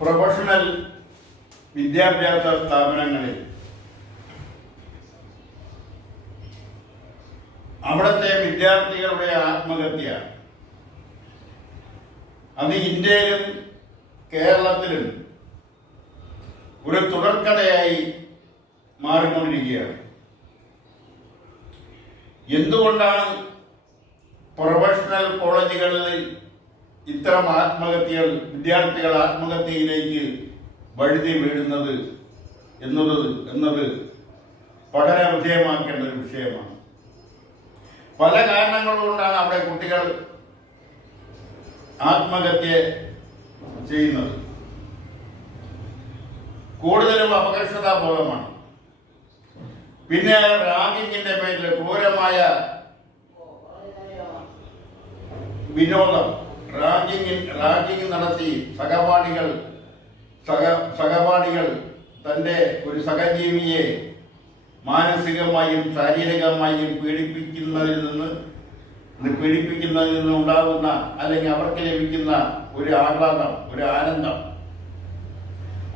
Professional വിദ്യാഭ്യാസ സ്ഥാപനങ്ങളിൽ അവിടുത്തെ വിദ്യാർത്ഥികളുടെ ആത്മഹത്യ അത് ഇന്ത്യയിലും കേരളത്തിലും ഒരു തുടർക്കഥയായി മാറിക്കൊണ്ടിരിക്കുകയാണ്. എന്തുകൊണ്ടാണ് പ്രൊഫഷണൽ കോളേജുകളിൽ ഇത്തരം ആത്മഹത്യകൾ, വിദ്യാർത്ഥികൾ ആത്മഹത്യയിലേക്ക് വഴുതി വീഴുന്നത് എന്നത് പഠന വിധേയമാക്കേണ്ട ഒരു വിഷയമാണ്. പല കാരണങ്ങൾ കൊണ്ടാണ് അവിടെ കുട്ടികൾ ആത്മഹത്യ ചെയ്യുന്നത്. കൂടുതലും അപകർഷതാബോധമാണ്. പിന്നെ റാഗിങ്ങിന്റെ പേരിൽ ക്രൂരമായ വിനോദം, റാഗിങ് നടത്തി സഹപാഠികൾ തന്റെ ഒരു സഹജീവിയെ മാനസികമായും ശാരീരികമായും പീഡിപ്പിക്കുന്നതിൽ നിന്ന് ഉണ്ടാകുന്ന അല്ലെങ്കിൽ അവർക്ക് ലഭിക്കുന്ന ഒരു ആഹ്ലാദം, ഒരു ആനന്ദം,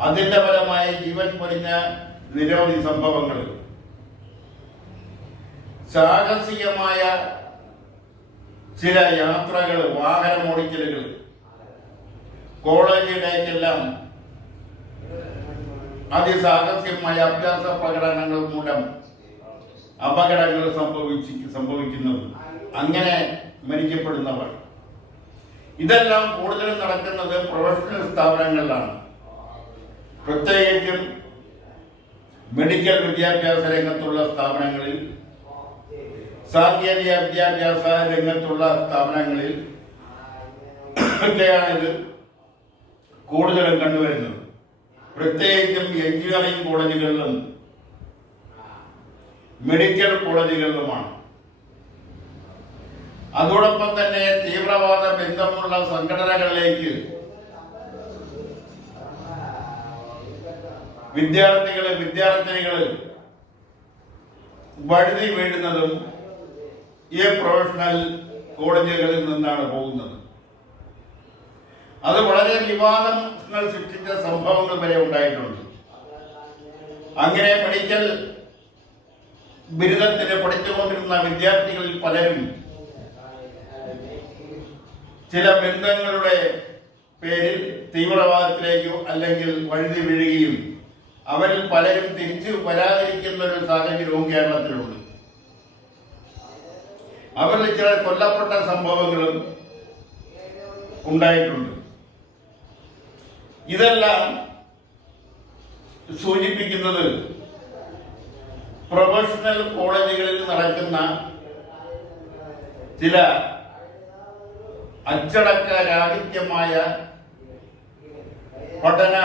അതിന്റെ ഫലമായി ജീവൻ പൊലിഞ്ഞ നിരവധി സംഭവങ്ങൾ, സാഹസികമായ ചില യാത്രകൾ, വാഹനമോടിക്കലുകൾ, കോളേജിലേക്കെല്ലാം അതിസാഹസ്യമായ അഭ്യാസ പ്രകടനങ്ങൾ മൂലം അപകടങ്ങൾ സംഭവിക്കുന്നത്, അങ്ങനെ മരിക്കപ്പെടുന്നവർ, ഇതെല്ലാം കൂടുതലും നടക്കുന്നത് പ്രൊഫഷണൽ സ്ഥാപനങ്ങളിലാണ്. പ്രത്യേകിച്ചും മെഡിക്കൽ വിദ്യാഭ്യാസ രംഗത്തുള്ള സ്ഥാപനങ്ങളിൽ, സാങ്കേതിക വിദ്യാഭ്യാസ രംഗത്തുള്ള സ്ഥാപനങ്ങളിൽ ഒക്കെയാണിത് കൂടുതലും കണ്ടുവരുന്നത്. പ്രത്യേകിച്ചും എഞ്ചിനീയറിംഗ് കോളേജുകളിലും മെഡിക്കൽ കോളേജുകളിലുമാണ്. അതോടൊപ്പം തന്നെ തീവ്രവാദ ബന്ധമുള്ള സംഘടനകളിലേക്ക് വിദ്യാർത്ഥിനികൾ വഴുതി വീഴുന്നതും ഈ പ്രൊഫഷണൽ കോളേജുകളിൽ നിന്നാണ് പോകുന്നത്. അത് വളരെ വിവാദങ്ങൾ സൃഷ്ടിച്ച സംഭവങ്ങൾ വരെ ഉണ്ടായിട്ടുണ്ട്. അങ്ങനെ മെഡിക്കൽ ബിരുദത്തിന് പഠിച്ചുകൊണ്ടിരുന്ന വിദ്യാർത്ഥികളിൽ പലരും ചില ബന്ധങ്ങളുടെ പേരിൽ തീവ്രവാദത്തിലേക്കോ അല്ലെങ്കിൽ വഴുതി വീഴുകയും അവരിൽ പലരും തിരിച്ചു വരാതിരിക്കുന്ന ഒരു സാഹചര്യവും കേരളത്തിലുണ്ട്. അവരിൽ ചിലർ കൊല്ലപ്പെട്ട സംഭവങ്ങളും ഉണ്ടായിട്ടുണ്ട്. ഇതെല്ലാം സൂചിപ്പിക്കുന്നത് പ്രൊഫഷണൽ കോളേജുകളിൽ നടക്കുന്ന ചില അച്ചടക്കരാഹിത്യമായ പഠന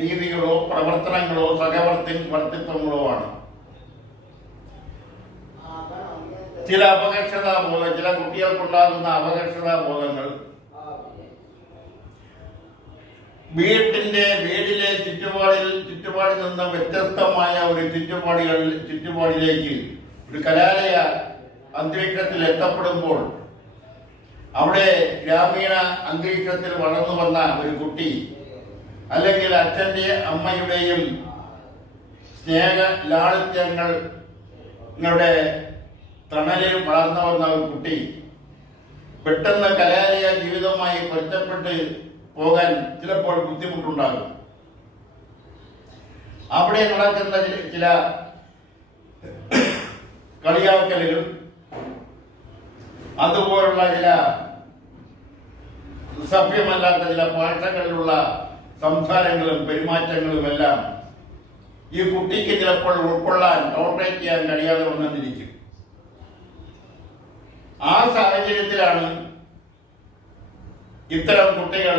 രീതികളോ പ്രവർത്തനങ്ങളോ സഹവർത്തിത്വങ്ങളോ ആണ്. ചില ചില കുട്ടികൾക്കുണ്ടാകുന്ന അപകർഷതാബോധങ്ങൾ വീടിലെ ചുറ്റുപാടിൽ നിന്ന് വ്യത്യസ്തമായ ഒരു ചുറ്റുപാടിലേക്ക് ഒരു കലാലയ അന്തരീക്ഷത്തിൽ എത്തപ്പെടുമ്പോൾ അവിടെ ഗ്രാമീണ അന്തരീക്ഷത്തിൽ വളർന്നു വന്ന ഒരു കുട്ടി, അല്ലെങ്കിൽ അച്ഛൻ്റെയും അമ്മയുടെയും സ്നേഹ ലാളിത്യങ്ങളുടെ തണലിൽ വളർന്നു വന്ന ഒരു കുട്ടി പെട്ടെന്ന് കലാലയ ജീവിതവുമായി പൊരുത്തപ്പെട്ട് പോകാൻ ചിലപ്പോൾ ബുദ്ധിമുട്ടുണ്ടാകും. അവിടെ നടക്കുന്ന ചില കളിയാക്കലുകൾ, അതുപോലുള്ള ചില സഭ്യമല്ലാത്ത ചില ഭാഷകളിലുള്ള സംസാരങ്ങളും പെരുമാറ്റങ്ങളും എല്ലാം ഈ കുട്ടിക്ക് ചിലപ്പോൾ ഉൾക്കൊള്ളാൻ, ടോളറേറ്റ് ചെയ്യാൻ കഴിയാതെ വന്നിരിക്കും. ആ സാഹചര്യത്തിലാണ് ഇത്തരം കുട്ടികൾ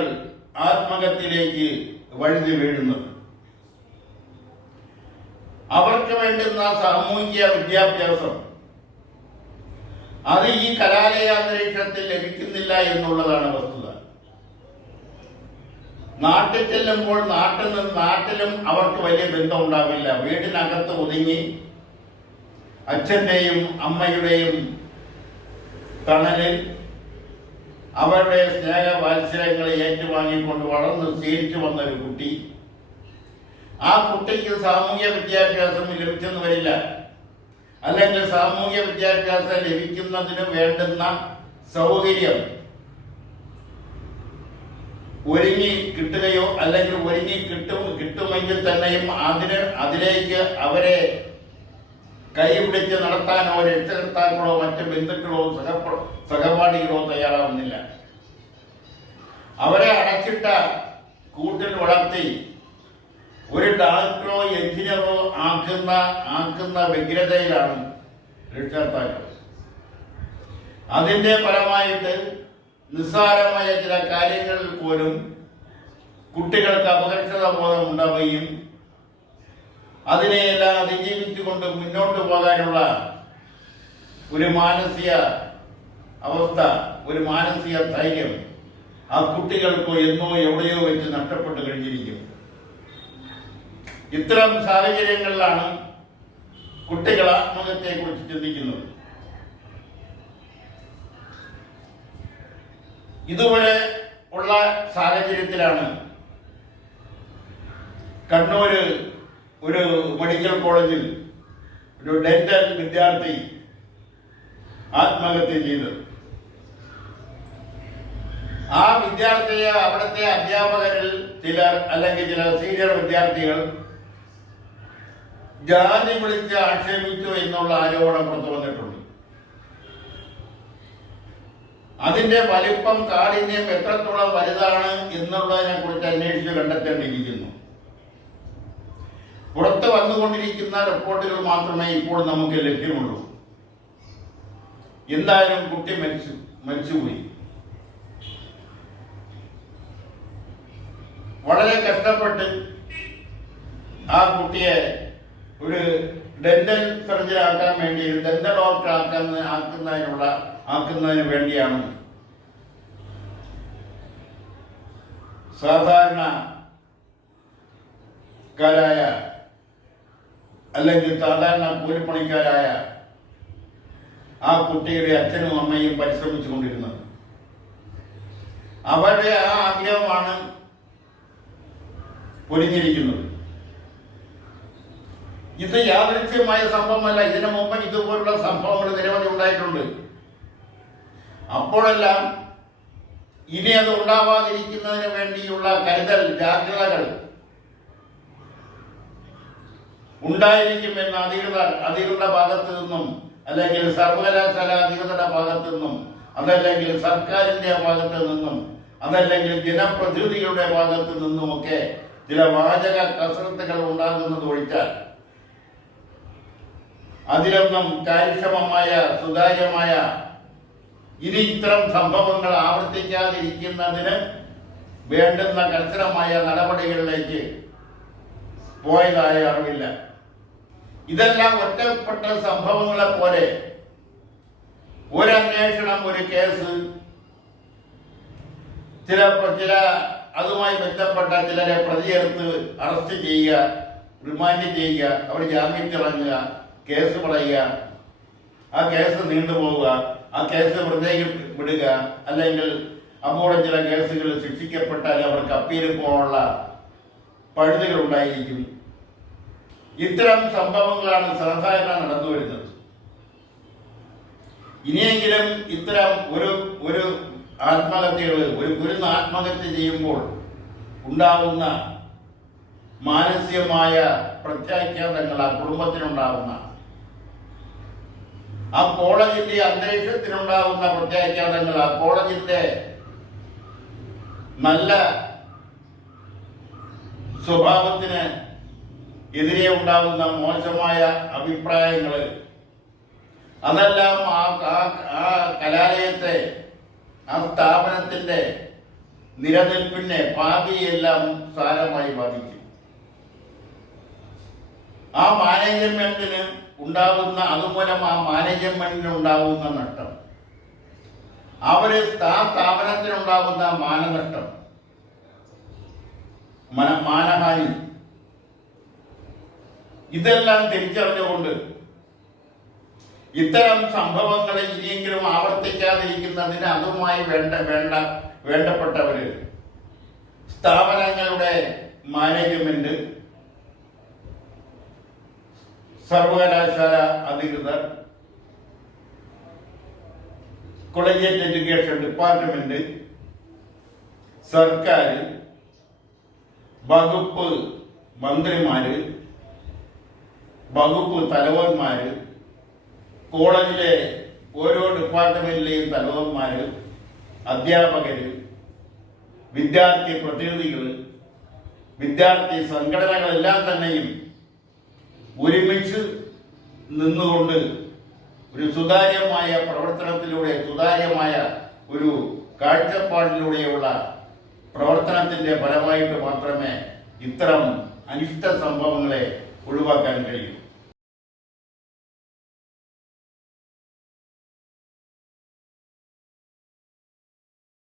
ആത്മഹത്യയിലേക്ക് വഴുതി വീഴുന്നത്. അവർക്ക് വേണ്ടുന്ന സാമൂഹിക വിദ്യാഭ്യാസം അത് ഈ കലാലയ അന്തരീക്ഷത്തിൽ ലഭിക്കുന്നില്ല എന്നുള്ളതാണ് വസ്തുത. നാട്ടിൽ ചെല്ലുമ്പോൾ നാട്ടിലും അവർക്ക് വലിയ ബന്ധം ഉണ്ടാവില്ല. വീടിനകത്ത് ഒതുങ്ങി അച്ഛൻ്റെയും അമ്മയുടെയും തണലിൽ അവരുടെ സ്നേഹ വാത്സല്യങ്ങളെ ഏറ്റുവാങ്ങിക്കൊണ്ട് വളർന്ന് ശീലിച്ചു വന്ന ഒരു കുട്ടി, ആ കുട്ടിക്ക് സാമൂഹ്യ വിദ്യാഭ്യാസം ലഭിച്ചെന്ന് വരില്ല. അല്ലെങ്കിൽ സാമൂഹ്യ വിദ്യാഭ്യാസം ലഭിക്കുന്നതിന് വേണ്ടുന്ന സൗകര്യം ഒരുങ്ങി കിട്ടുകയോ അല്ലെങ്കിൽ ഒരുങ്ങി കിട്ടുമെങ്കിൽ തന്നെയും അതിലേക്ക് അവരെ കൈപിടിച്ച് നടത്താനോ രക്ഷകർത്താക്കളോ മറ്റ് ബന്ധുക്കളോ സഹപാഠികളോ തയ്യാറാവുന്നില്ല. അവരെ അടച്ചിട്ട കൂട്ടിൽ വളർത്തി ഒരു ഡോക്ടറോ എഞ്ചിനീയറോ ആക്കുന്ന വ്യഗ്രതയിലാണ് രക്ഷകർത്താക്കൾ. അതിന്റെ ഫലമായിട്ട് നിസ്സാരമായ ചില കാര്യങ്ങളിൽ പോലും കുട്ടികൾക്ക് അപകർഷത ബോധം ഉണ്ടാവുകയും അതിനെയെല്ലാം അതിജീവിച്ചുകൊണ്ട് മുന്നോട്ട് പോകാനുള്ള ഒരു മാനസിക അവസ്ഥ, ഒരു മാനസിക ധൈര്യം ആ കുട്ടികൾക്ക് എന്നോ എവിടെയോ വെച്ച് നഷ്ടപ്പെട്ടു കഴിഞ്ഞിരിക്കും. ഇത്തരം സാഹചര്യങ്ങളിലാണ് കുട്ടികൾ ആത്മഹത്യയെക്കുറിച്ച് ചിന്തിക്കുന്നത്. ഇതുപോലെ ഉള്ള സാഹചര്യത്തിലാണ് കണ്ണൂര് ഒരു മെഡിക്കൽ കോളേജിൽ ഒരു ഡെന്റൽ വിദ്യാർത്ഥി ആത്മഹത്യ ചെയ്തത്. ആ വിദ്യാർത്ഥിയെ അവിടുത്തെ അധ്യാപകരിൽ ചിലർ അല്ലെങ്കിൽ ചില സീനിയർ വിദ്യാർത്ഥികൾ ജാതി വിളിച്ച് ആക്ഷേപിച്ചു എന്നുള്ള ആരോപണം പുറത്തു വന്നിട്ടുണ്ട്. അതിന്റെ വലിപ്പം കാഠിന്യം എത്രത്തോളം വലുതാണ് എന്നുള്ളതിനെ കുറിച്ച് അന്വേഷിച്ച് കണ്ടെത്തേണ്ടിയിരിക്കുന്നു. പുറത്ത് വന്നുകൊണ്ടിരിക്കുന്ന റിപ്പോർട്ടുകൾ മാത്രമേ ഇപ്പോൾ നമുക്ക് ലഭ്യമുള്ളൂ. എന്തായാലും കുട്ടി മരിച്ചുപോയി. വളരെ കഷ്ടപ്പെട്ട് ആ കുട്ടിയെ ഒരു ഡെന്റൽ സർജറി ആക്കാൻ വേണ്ടി, ഡെന്റൽ ഡോക്ടർ ആക്കുന്നതിന് വേണ്ടിയാണ് സാധാരണക്കാരായ അല്ലെങ്കിൽ സാധാരണ കൂലിപ്പണിക്കാരായ ആ കുട്ടിയുടെ അച്ഛനും അമ്മയും പരിശ്രമിച്ചുകൊണ്ടിരുന്നത്. അവരുടെ ആ ആഗ്രഹമാണ് പൊലിഞ്ഞിരിക്കുന്നത്. ഇത് യാദൃച്ഛ്യമായ സംഭവമല്ല. ഇതിനു മുമ്പ് ഇതുപോലുള്ള സംഭവങ്ങൾ നിരവധി ഉണ്ടായിട്ടുണ്ട്. അപ്പോഴെല്ലാം ഇനി അത് ഉണ്ടാവാതിരിക്കുന്നതിന് വേണ്ടിയുള്ള കരുതൽ, ജാഗ്രതകൾ ഉണ്ടായിരിക്കുമെന്ന് അധികൃത ഭാഗത്തു നിന്നും, അല്ലെങ്കിൽ സർവകലാശാല അധികൃതരുടെ ഭാഗത്തു നിന്നും, അതല്ലെങ്കിൽ സർക്കാരിന്റെ ഭാഗത്തു നിന്നും, അതല്ലെങ്കിൽ ജനപ്രതിനിധികളുടെ ഭാഗത്തു നിന്നുമൊക്കെ ചില വാചക കസരത്തുകൾ ഉണ്ടാകുന്നത് ഒഴിച്ചാൽ അതിലൊന്നും കാര്യക്ഷമമായ സുതാര്യമായ ഇനി ഇത്തരം സംഭവങ്ങൾ ആവർത്തിക്കാതിരിക്കുന്നതിന് വേണ്ടുന്ന കർശനമായ നടപടികളിലേക്ക് പോയതായ അറിവില്ല. ഇതെല്ലാം ഒറ്റപ്പെട്ട സംഭവങ്ങളെ പോലെ ഒരന്വേഷണം, ഒരു കേസ്, ചില അതുമായി ബന്ധപ്പെട്ട ചിലരെ പ്രതിയെടുത്ത് അറസ്റ്റ് ചെയ്യുക, റിമാൻഡ് ചെയ്യുക, അവർ ജാമ്യത്തിറങ്ങുക, കേസ് പറയുക, ആ കേസ് നീണ്ടുപോവുക, ആ കേസ് വെറുതെ വിടുക, അല്ലെങ്കിൽ അപ്പോഴും ചില കേസുകൾ ശിക്ഷിക്കപ്പെട്ടാൽ അവർക്ക് അപ്പീൽ പോകാനുള്ള പഴുതുകൾ ഉണ്ടായിരിക്കും. ഇത്തരം സംഭവങ്ങളാണ് സാധാരണ നടന്നു വരുന്നത്. ഇനിയെങ്കിലും ഇത്തരം ഒരു ആത്മഹത്യകൾ, ഒരു കുരുന്ന് ആത്മഹത്യ ചെയ്യുമ്പോൾ ഉണ്ടാവുന്ന മാനസികമായ പ്രത്യാഘാതങ്ങൾ, ആ കുടുംബത്തിനുണ്ടാവുന്ന, ആ കോളേജിന്റെ അന്തരീക്ഷത്തിനുണ്ടാവുന്ന പ്രത്യാഘാതങ്ങൾ, ആ കോളേജിന്റെ നല്ല സ്വഭാവത്തിന് എതിരെ ഉണ്ടാവുന്ന മോശമായ അഭിപ്രായങ്ങൾ, അതെല്ലാം ആ കലാലയത്തെ, ആ സ്ഥാപനത്തിന്റെ നിലനിൽപ്പിനെ, ഭാവിയെല്ലാം സാരമായി ബാധിക്കും. ആ മാനേജ്മെന്റിന് ഉണ്ടാകുന്ന, അതുമൂലം ആ മാനേജ്മെന്റിന് ഉണ്ടാകുന്ന നഷ്ടം, അവര് സ്ഥാപനത്തിനുണ്ടാകുന്ന മാനനഷ്ടം, മാനഹാനി, ഇതെല്ലാം തിരിച്ചറിഞ്ഞുകൊണ്ട് ഇത്തരം സംഭവങ്ങൾ ഇനിയെങ്കിലും ആവർത്തിക്കാതിരിക്കുന്നതിന് അതുമായി വേണ്ടപ്പെട്ടവര്, സ്ഥാപനങ്ങളുടെ മാനേജ്മെന്റ്, സർവകലാശാല അധികൃതർ, കൊളീജിയറ്റ് എഡ്യൂക്കേഷൻ ഡിപ്പാർട്ട്മെന്റ്, സർക്കാർ, വകുപ്പ് മന്ത്രിമാര്, വകുപ്പ് തലവന്മാര്, കോളേജിലെ ഓരോ ഡിപ്പാർട്ട്മെന്റിലെയും തലവന്മാര്, അധ്യാപകര്, വിദ്യാർത്ഥി പ്രതിനിധികൾ, വിദ്യാർത്ഥി സംഘടനകളെല്ലാം തന്നെയും ഒരുമിച്ച് നിന്നുകൊണ്ട് ഒരു സുതാര്യമായ പ്രവർത്തനത്തിലൂടെ, സുതാര്യമായ ഒരു കാഴ്ചപ്പാടിലൂടെയുള്ള പ്രവർത്തനത്തിന്റെ ഫലമായിട്ട് മാത്രമേ ഇത്തരം അനിഷ്ട സംഭവങ്ങളെ ഒഴിവാക്കാൻ കഴിയൂ.